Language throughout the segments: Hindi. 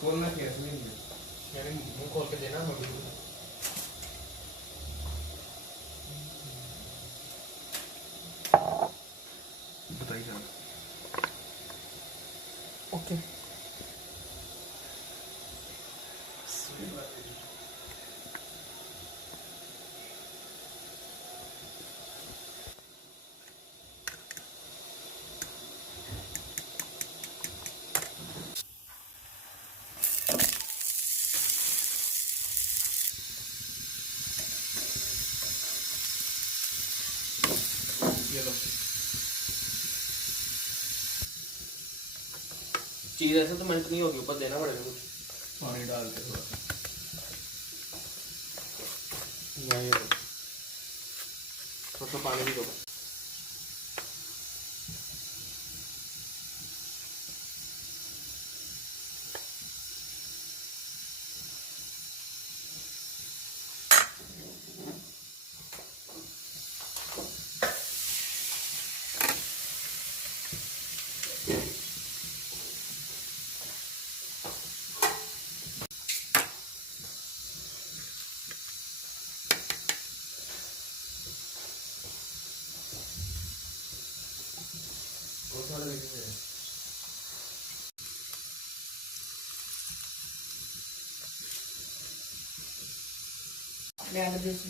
खोलना कैसे नहीं है? यानी मुंह खोल के देना मैं बिल्कुल। बताइए जान। ओके। ये लो। चीज ऐसे तो मेल्ट नहीं होगी, ऊपर देना पड़ेगा कुछ। पानी डाल के थोड़ा सा। नहीं थोड़ा सा पानी भी दो।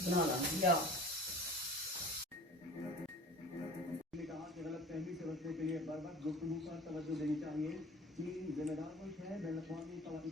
बना लिया। कहा कि गलतफहमी से बचने के लिए बार बार गुफ्तगू पर तवज्जो देनी चाहिए कि जिम्मेदार मुल्क है, बैन अवी